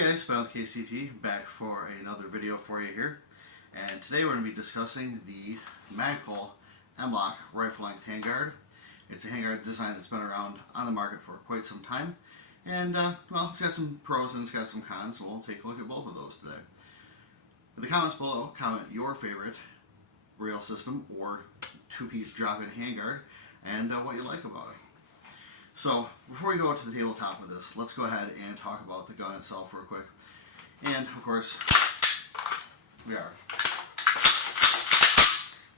Guys, Mlok KCT back for another video for you here, and today we're going to be discussing the Magpul Mlok rifle length handguard. It's a handguard design that's been around on the market for quite some time, and well, it's got some pros and it's got some cons, so we'll take a look at both of those today. In the comments below, comment your favorite rail system or two-piece drop-in handguard and what you like about it. So, before we go to the tabletop with this, let's go ahead and talk about the gun itself real quick. And, of course, we are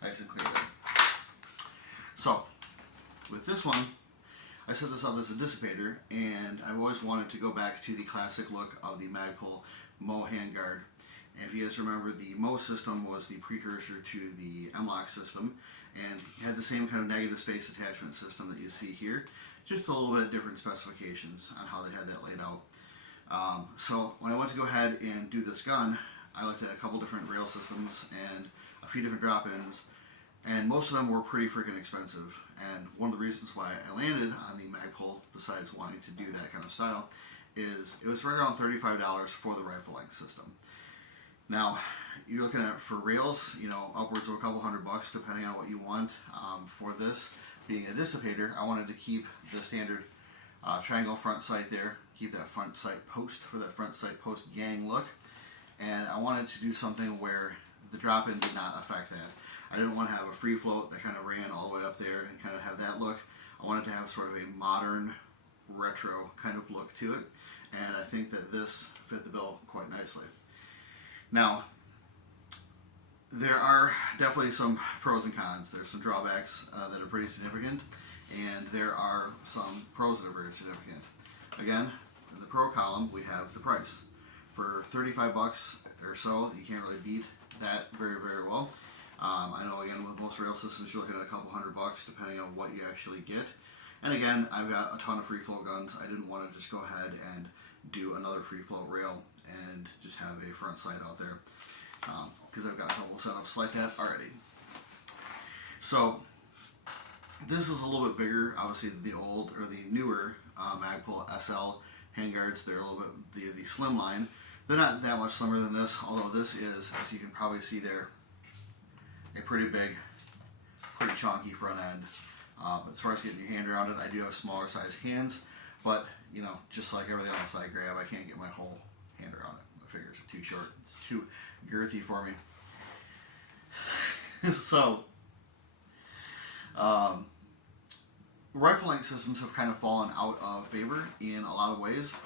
nice and clear there. So, with this one, I set this up as a dissipator, and I've always wanted to go back to the classic look of the Magpul Mo handguard. And if you guys remember, the Mo system was the precursor to the Mlok system, and had the same kind of negative space attachment system that you see here. Just a little bit different specifications on how they had that laid out. So when I went to go ahead and do this gun, I looked at a couple different rail systems and a few different drop-ins, and most of them were pretty freaking expensive. And one of the reasons why I landed on the Magpul, besides wanting to do that kind of style, is it was right around $35 for the rifle length system. Now, you're looking at, for rails, you know, upwards of a couple $100 depending on what you want. For this being a dissipator, I wanted to keep the standard triangle front sight there, keep that front sight post for that front sight post gang look, and I wanted to do something where the drop-in did not affect that. I didn't want to have a free float that kind of ran all the way up there and kind of have that look. I wanted to have sort of a modern, retro kind of look to it, and I think that this fit the bill quite nicely. Now, there are definitely some pros and cons. There's some drawbacks that are pretty significant, and there are some pros that are very significant. Again, in the pro column, we have the price. For $35 or so, you can't really beat that very, very well. I know, again, with most rail systems, you're looking at a couple $100 depending on what you actually get. And again, I've got a ton of free float guns. I didn't want to just go ahead and do another free float rail and just have a front sight out there, because I've got a couple setups like that already. So this is a little bit bigger, obviously, the old or the newer Magpul SL handguards. They're a little bit the slim line. They're not that much slimmer than this, although this is, as you can probably see there, a pretty big, pretty chunky front end. As far as getting your hand around it, I do have smaller size hands, but you know, just like everything else I grab, I can't get my whole hand around it. My fingers are too short. It's too girthy for me. So, rifle length systems have kind of fallen out of favor in a lot of ways.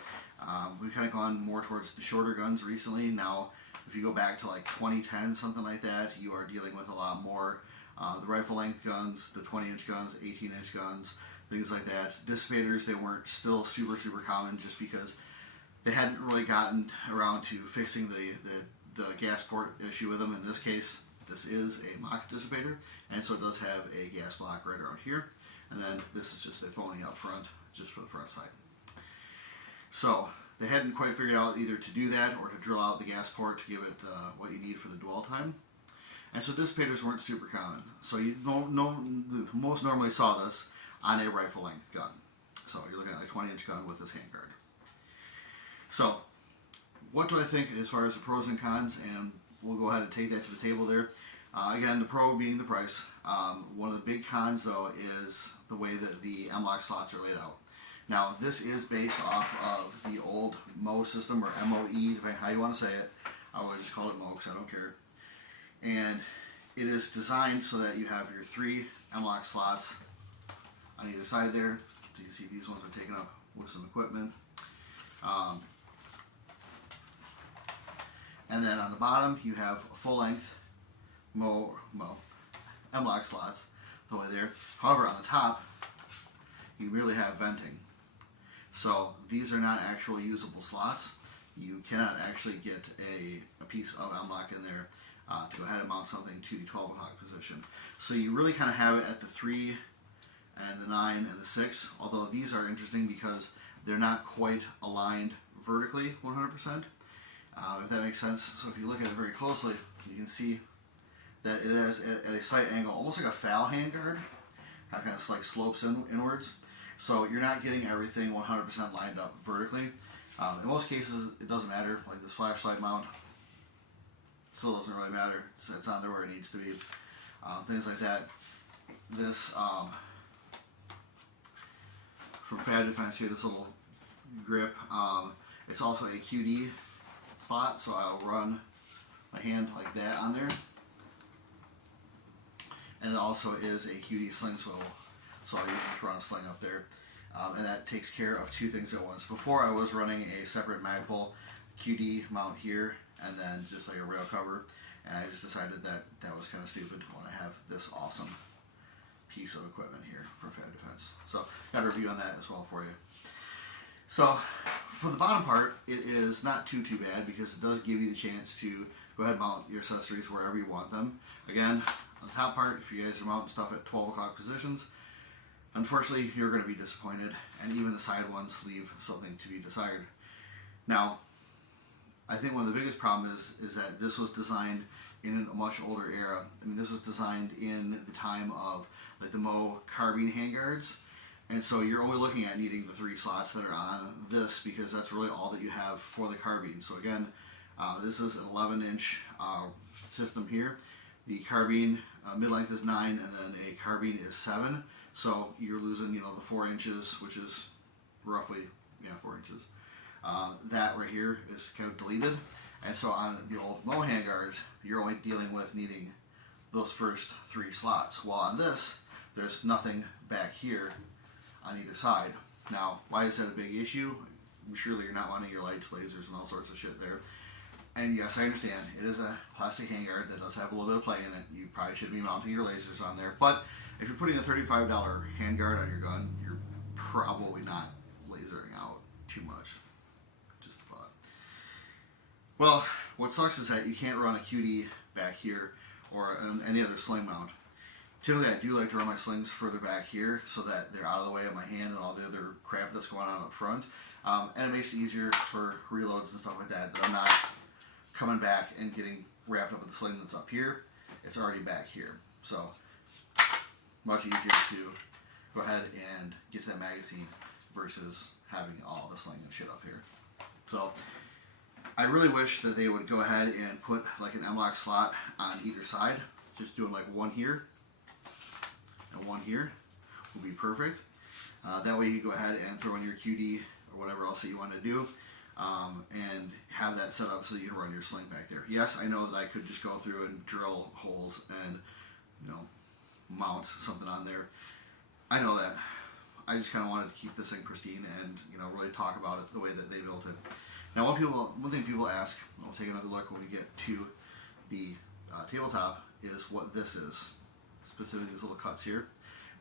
We've kind of gone more towards the shorter guns recently. Now, if you go back to like 2010, something like that, you are dealing with a lot more the rifle length guns, the 20-inch guns, 18-inch guns, things like that. Dissipators, they weren't still super common just because they hadn't really gotten around to fixing the gas port issue with them. In this case, this is a Mlok dissipator, and so it does have a gas block right around here, and then this is just a phony up front, just for the front sight. So they hadn't quite figured out either to do that or to drill out the gas port to give it what you need for the dwell time. And so dissipators weren't super common. So you most normally saw this on a rifle length gun. So you're looking at a 20-inch gun with this handguard. So what do I think as far as the pros and cons, and we'll go ahead and take that to the table there. Again, the pro being the price. One of the big cons, though, is the way that the Mlok slots are laid out. Now, this is based off of the old Mo system, or MOE, depending on how you want to say it. I would just call it Mo because I don't care. And it is designed so that you have your 3 Mlok slots on either side there. So you can see these ones are taken up with some equipment. And then on the bottom, you have full-length Mlok slots the way there. However, on the top, you really have venting. So these are not actual usable slots. You cannot actually get a piece of Mlok in there to go ahead and mount something to the 12 o'clock position. So you really kind of have it at the 3 and the 9 and the 6, although these are interesting because they're not quite aligned vertically 100%, if that makes sense. So if you look at it very closely, you can see that it has at a sight angle, almost like a FAL handguard, kind of like slopes inwards. So you're not getting everything 100% lined up vertically. In most cases, it doesn't matter. Like this flashlight mount, still doesn't really matter. It's on there where it needs to be. Things like that. This from Fab Defense here, this little grip. It's also a QD slot, so I'll run my hand like that on there. And it also is a QD sling swivel, so I usually run a sling up there. And that takes care of two things at once. Before I was running a separate Magpul QD mount here, and then just like a rail cover, and I just decided that that was kind of stupid when I have this awesome piece of equipment here for Fab Defense. So got a review on that as well for you. So for the bottom part, it is not too bad because it does give you the chance to go ahead and mount your accessories wherever you want them. Again, on the top part, if you guys are mounting stuff at 12 o'clock positions, unfortunately you're going to be disappointed, and even the side ones leave something to be desired. Now, I think one of the biggest problems is that this was designed in a much older era. I mean, this was designed in the time of like the Mo carbine handguards, and so you're only looking at needing the 3 slots that are on this because that's really all that you have for the carbine. So again, this is an 11-inch system here. The carbine mid-length is 9, and then a carbine is 7. So you're losing, the 4 inches, which is roughly 4 inches. That right here is kind of deleted, and so on the old Mo handguards, you're only dealing with needing those first 3 slots. While on this, there's nothing back here on either side. Now, why is that a big issue? Surely you're not wanting your lights, lasers, and all sorts of shit there. And yes, I understand, it is a plastic handguard that does have a little bit of play in it. You probably should be mounting your lasers on there, but if you're putting a $35 handguard on your gun, you're probably not lasering out too much. Just a thought. Well, what sucks is that you can't run a QD back here or any other sling mount. Typically, I do like to run my slings further back here so that they're out of the way of my hand and all the other crap that's going on up front. And it makes it easier for reloads and stuff like that, that I'm not coming back and getting wrapped up with the sling that's up here. It's already back here. So, much easier to go ahead and get to that magazine versus having all the sling and shit up here. So, I really wish that they would go ahead and put like an Mlok slot on either side. Just doing like one here and one here will be perfect. That way you go ahead and throw in your QD or whatever else that you want to do, and have that set up so that you can run your sling back there. Yes, I know that I could just go through and drill holes and mount something on there. I know that. I just kind of wanted to keep this thing pristine and really talk about it the way that they built it. Now, one thing people ask, and we'll take another look when we get to the tabletop, is what this is. Specifically, these little cuts here.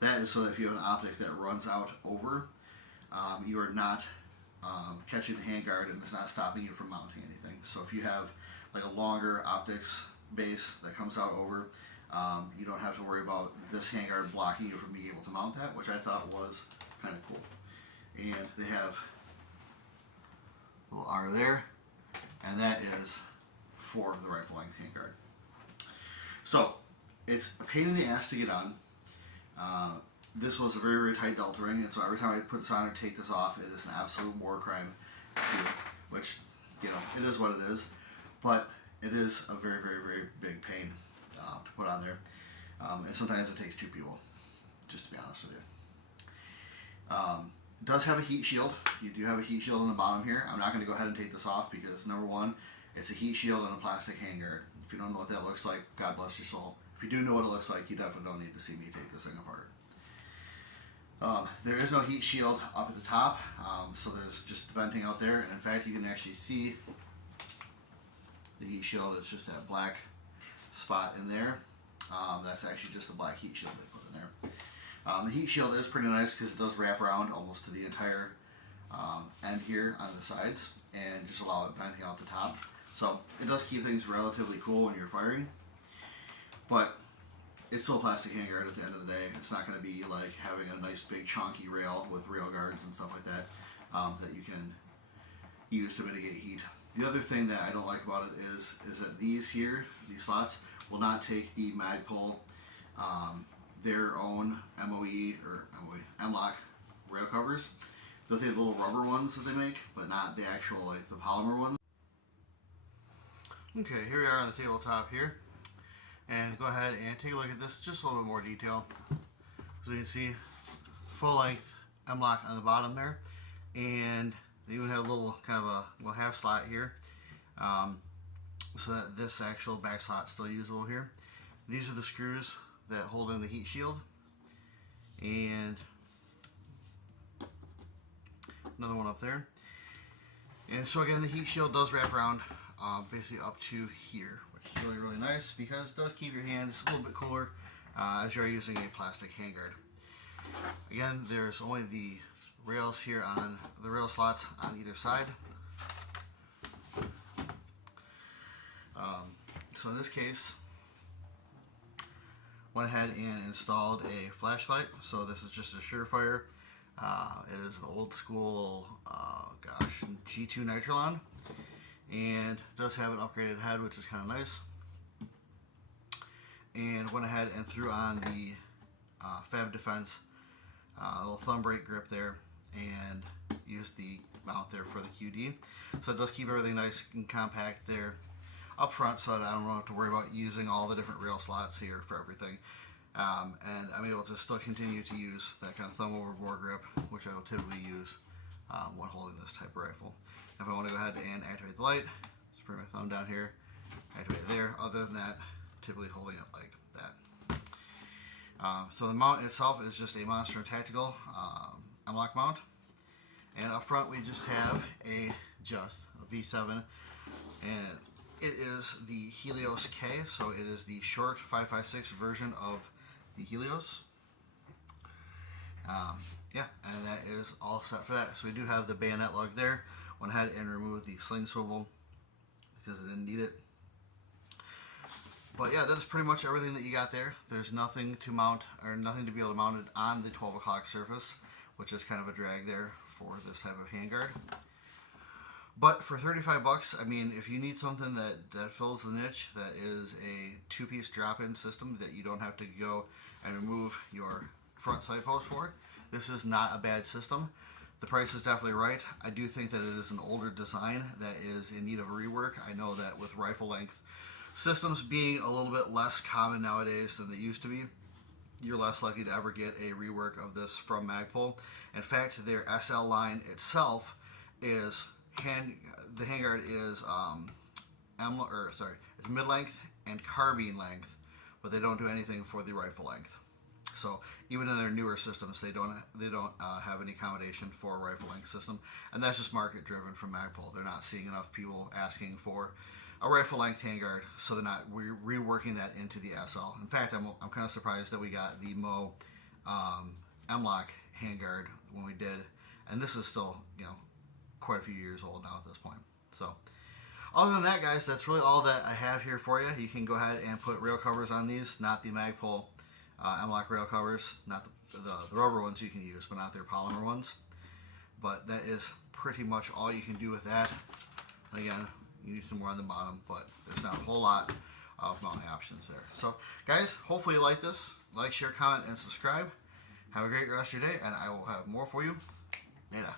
That is so that if you have an optic that runs out over, you are not catching the handguard and it's not stopping you from mounting anything. So if you have like a longer optics base that comes out over, you don't have to worry about this handguard blocking you from being able to mount that, which I thought was kind of cool. And they have a little R there, and that is for the rifle length handguard. So it's a pain in the ass to get on. This was a very, very tight delta ring, and so every time I put this on or take this off, it is an absolute war crime to do, which, it is what it is, but it is a very, very, very big pain to put on there, and sometimes it takes 2 people, just to be honest with you. It does have a heat shield. You do have a heat shield on the bottom here. I'm not going to go ahead and take this off because, number one, it's a heat shield and a plastic handguard. If you don't know what that looks like, God bless your soul. If you do know what it looks like, you definitely don't need to see me take this thing apart. There is no heat shield up at the top, so there's just venting out there, and in fact you can actually see the heat shield. It's just that black spot in there. That's actually just the black heat shield they put in there. The heat shield is pretty nice because it does wrap around almost to the entire end here on the sides and just allow it venting out the top. So it does keep things relatively cool when you're firing, but it's still a plastic handguard at the end of the day. It's not going to be like having a nice big chunky rail with rail guards and stuff like that that you can use to mitigate heat. The other thing that I don't like about it is that these slots, will not take the Magpul, their own Mlok rail covers. They'll take the little rubber ones that they make, but not the actual, like, the polymer ones. Okay, here we are on the tabletop here. And go ahead and take a look at this, just a little bit more detail. So you can see full length Mlok on the bottom there. And they even have a little kind of a little half slot here. So that this actual back slot is still usable here. These are the screws that hold in the heat shield. And another one up there. And so again, the heat shield does wrap around basically up to here, which is really, really nice because it does keep your hands a little bit cooler as you're using a plastic handguard. Again, there's only the rails here on the rail slots on either side. So in this case, went ahead and installed a flashlight. So this is just a Surefire. It is an old school, G2 Nitrolon, and does have an upgraded head, which is kind of nice. And went ahead and threw on the Fab Defense little thumb brake grip there, and used the mount there for the QD. So it does keep everything nice and compact there up front, so that I don't have to worry about using all the different rail slots here for everything. And I'm able to still continue to use that kind of thumb over bore grip, which I will typically use when holding this type of rifle. If I want to go ahead and activate the light, just bring my thumb down here, activate it there. Other than that, typically holding it like that. So the mount itself is just a Monster Tactical Mlok mount. And up front we just have a V7, and it is the Helios K, so it is the short 5.56 version of the Helios. Yeah, and that is all set for that. So we do have the bayonet lug there. Went ahead and removed the sling swivel because I didn't need it. But yeah, that's pretty much everything that you got there. There's nothing to mount, or nothing to be able to mount it on the 12 o'clock surface, which is kind of a drag there for this type of handguard. But for 35 bucks, I mean, if you need something that fills the niche, that is a two-piece drop-in system that you don't have to go and remove your front sight post for, this is not a bad system. The price is definitely right. I do think that it is an older design that is in need of a rework. I know that with rifle length systems being a little bit less common nowadays than they used to be, you're less likely to ever get a rework of this from Magpul. In fact, their SL line itself is the handguard is it's mid-length and carbine length, but they don't do anything for the rifle length. So even in their newer systems, they don't have any accommodation for a rifle length system, and that's just market driven from Magpul. They're not seeing enough people asking for a rifle length handguard, so they're not reworking that into the SL. In fact, I'm kind of surprised that we got the Mlok handguard when we did, and this is still quite a few years old now at this point. So other than that, guys, that's really all that I have here for you. You can go ahead and put rail covers on these, not the Magpul Mlok rail covers, not the rubber ones you can use, but not their polymer ones. But that is pretty much all you can do with that. Again, you need some more on the bottom, but there's not a whole lot of mounting options there. So guys, hopefully you like this. Like, share, comment, and subscribe. Have a great rest of your day, and I will have more for you later.